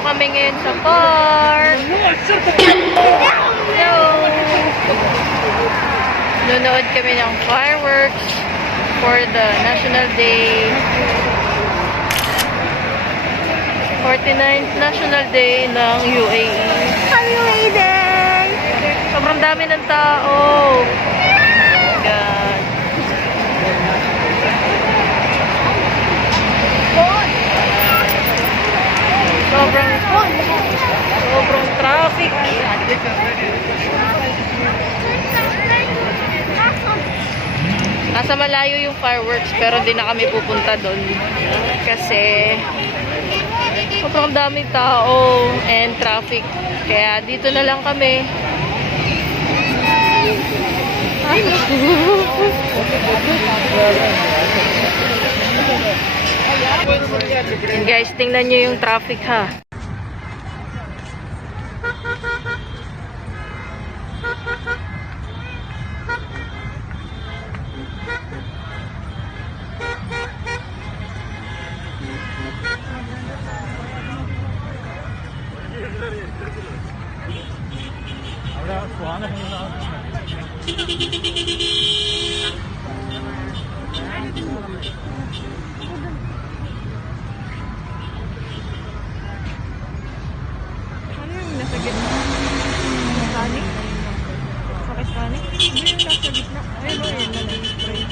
kami ngayon sa park. Hello! Nunood kami ng fireworks for the National Day. 49th National Day ng UAE. Happy UAE Day! Sobrang dami ng tao. God. Sobrang traffic. Nasa malayo yung fireworks pero di na kami pupunta doon kasi sobrang daming tao and traffic. Kaya dito na lang kami. And guys, tingnan nyo yung traffic ha. Ano yung nasa gitna? Mechanic? Sa mechanic? Hindi yung nasa gitna. Ayun o, yun na lang yung spray.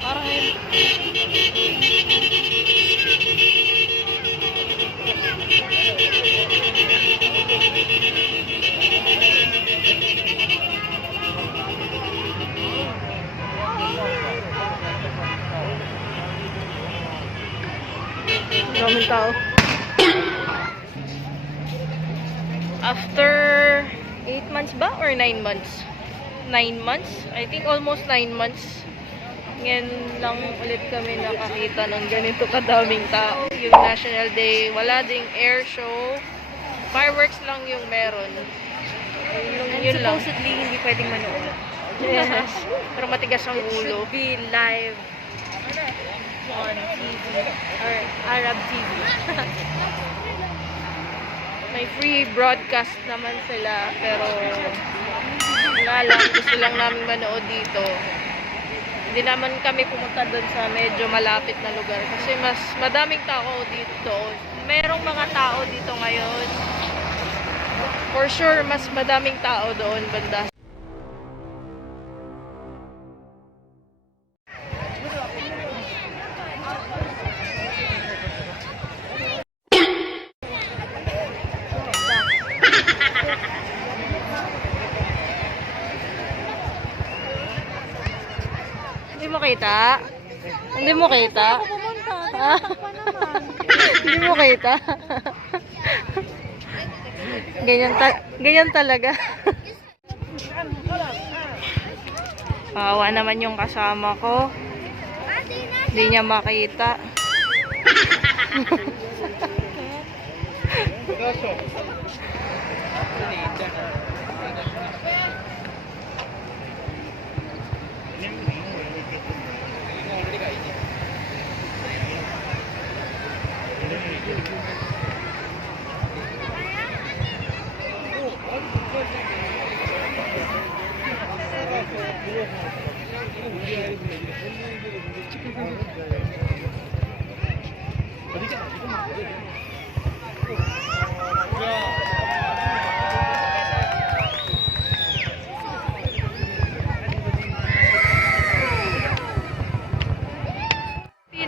Parang daming tao. After 8 months ba? Or 9 months? 9 months? I think almost 9 months. Ngayon lang ulit kami nakakita ng ganito kadaming tao. Yung National Day, wala ding air show. Fireworks lang yung meron. Yun lang. Supposedly, hindi pwedeng manood. Yes. Pero matigas ang It ulo. should be live on TV or Arab TV. May free broadcast naman sila. Pero wala lang. Gusto lang namin manood dito. Hindi naman kami pumunta doon sa medyo malapit na lugar. Kasi mas madaming tao dito. Merong mga tao dito ngayon. For sure, mas madaming tao doon banda. Hindi mo kita? Hindi mo kita? Hindi mo kita? Ganyan talaga. Kawawa naman yung kasama ko. Hindi niya makita.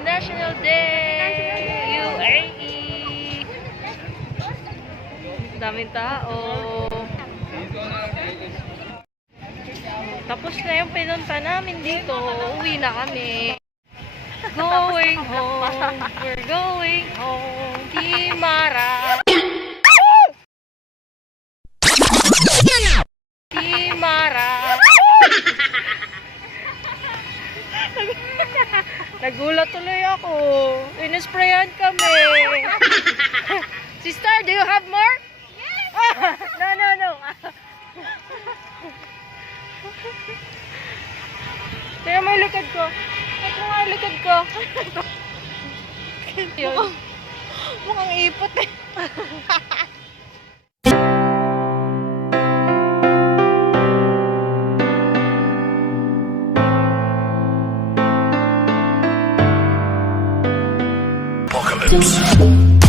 National Day! UAE! Daming tao. Tapos na yung pinunta namin dito. Uwi na kami. Going home. We're going home. Timara. Timara. Nagulat tuloy ako. Inisprayan kami. Sister, do you have more? Yes! No. Tingnan mo yung likod ko. Tingnan mo nga yung likod ko. Yun. Mukhang ipot eh. Apocalypse.